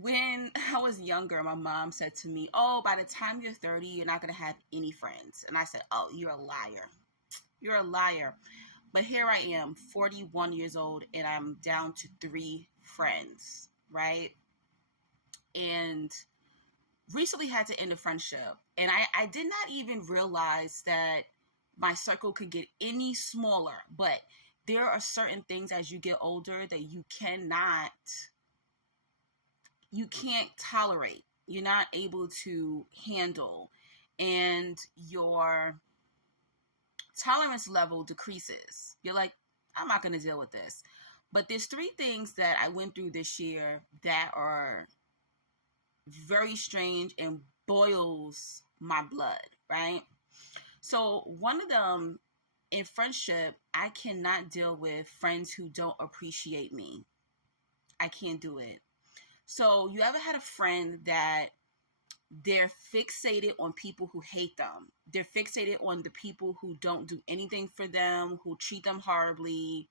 When I was younger, my mom said to me, "Oh, by the time you're 30, you're not going to have any friends." And I said, "Oh, you're a liar. You're a liar." But here I am, 41 years old, and I'm down to 3 friends, right? And recently had to end a friendship. And I did not even realize that my circle could get any smaller. But there are certain things as you get older that you can't tolerate. You're not able to handle. And your tolerance level decreases. You're like, I'm not going to deal with this. But there's 3 things that I went through this year that are very strange and boils my blood, right? So one of them, in friendship, I cannot deal with friends who don't appreciate me. I can't do it. So you ever had a friend that they're fixated on people who hate them? They're fixated on the people who don't do anything for them, who treat them horribly,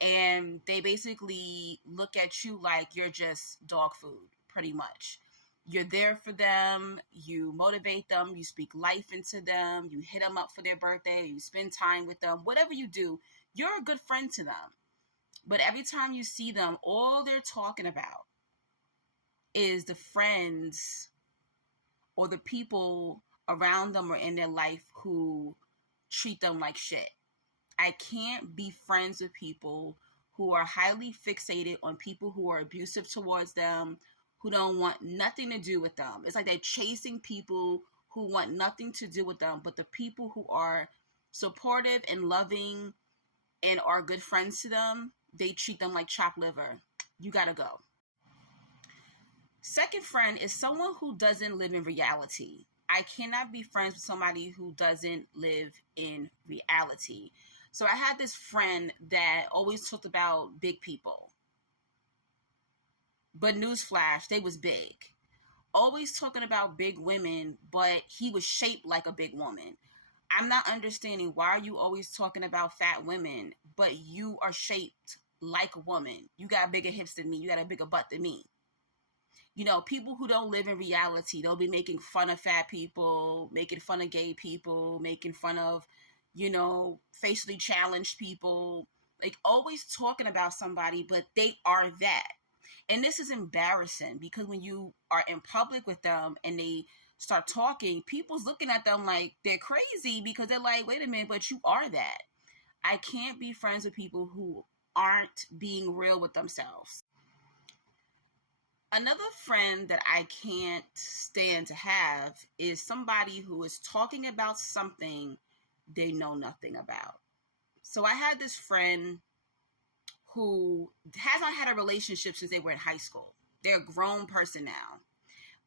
and they basically look at you like you're just dog food, pretty much. You're there for them, you motivate them, you speak life into them, you hit them up for their birthday, you spend time with them, whatever you do, you're a good friend to them. But every time you see them, all they're talking about is the friends or the people around them or in their life who treat them like shit. I can't be friends with people who are highly fixated on people who are abusive towards them, who don't want nothing to do with them. It's like they're chasing people who want nothing to do with them, but the people who are supportive and loving and are good friends to them, they treat them like chopped liver. You gotta go. Second friend is someone who doesn't live in reality. I cannot be friends with somebody who doesn't live in reality. So I had this friend that always talked about big people. But newsflash, they was big. Always talking about big women, but he was shaped like a big woman. I'm not understanding, why are you always talking about fat women, but you are shaped like a woman? You got bigger hips than me. You got a bigger butt than me. You know, people who don't live in reality, they'll be making fun of fat people, making fun of gay people, making fun of, facially challenged people, like always talking about somebody, but they are that. And this is embarrassing because when you are in public with them and they start talking, people's looking at them like they're crazy because they're like, wait a minute, but you are that. I can't be friends with people who aren't being real with themselves. Another friend that I can't stand to have is somebody who is talking about something they know nothing about. So I had this friend who has not had a relationship since they were in high school. They're a grown person now,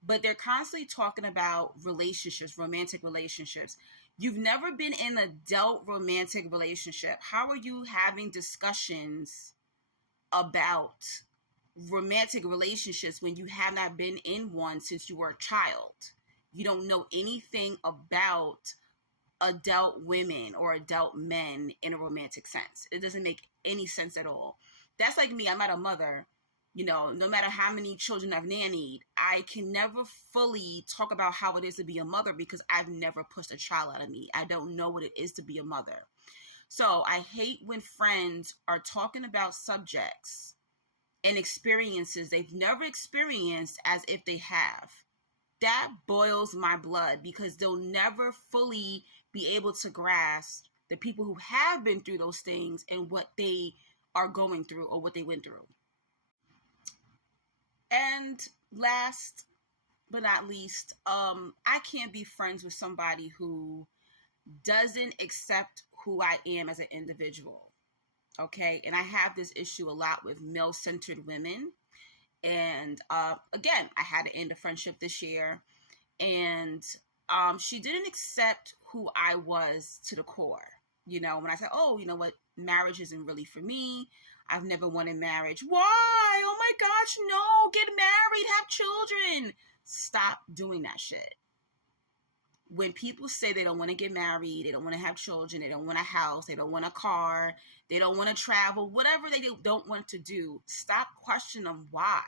but they're constantly talking about relationships, romantic relationships. You've never been in an adult romantic relationship. How are you having discussions about romantic relationships when you have not been in one since you were a child? You don't know anything about adult women or adult men in a romantic sense. It doesn't make any sense at all. That's like me. I'm not a mother. No matter how many children I've nannied, I can never fully talk about how it is to be a mother because I've never pushed a child out of me. I don't know what it is to be a mother. So I hate when friends are talking about subjects and experiences they've never experienced as if they have. That boils my blood because they'll never fully be able to grasp the people who have been through those things and what they are going through or what they went through. And last but not least, I can't be friends with somebody who doesn't accept who I am as an individual. Okay. And I have this issue a lot with male-centered women. And again, I had to end a friendship this year. And she didn't accept who I was to the core. When I said, oh, you know what? Marriage isn't really for me. I've never wanted marriage. Why? Oh my gosh, no. Get married. Have children. Stop doing that shit. When people say they don't want to get married, they don't want to have children, they don't want a house, they don't want a car, they don't want to travel, whatever they don't want to do, stop questioning them why.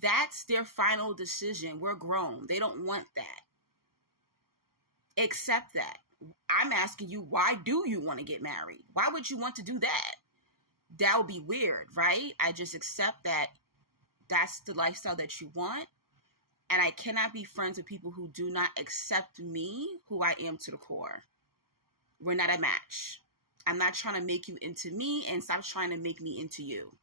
That's their final decision. We're grown. They don't want that. Accept that. I'm asking you, why do you want to get married? Why would you want to do that? That would be weird, right? I just accept that that's the lifestyle that you want. And I cannot be friends with people who do not accept me, who I am to the core. We're not a match. I'm not trying to make you into me, and stop trying to make me into you.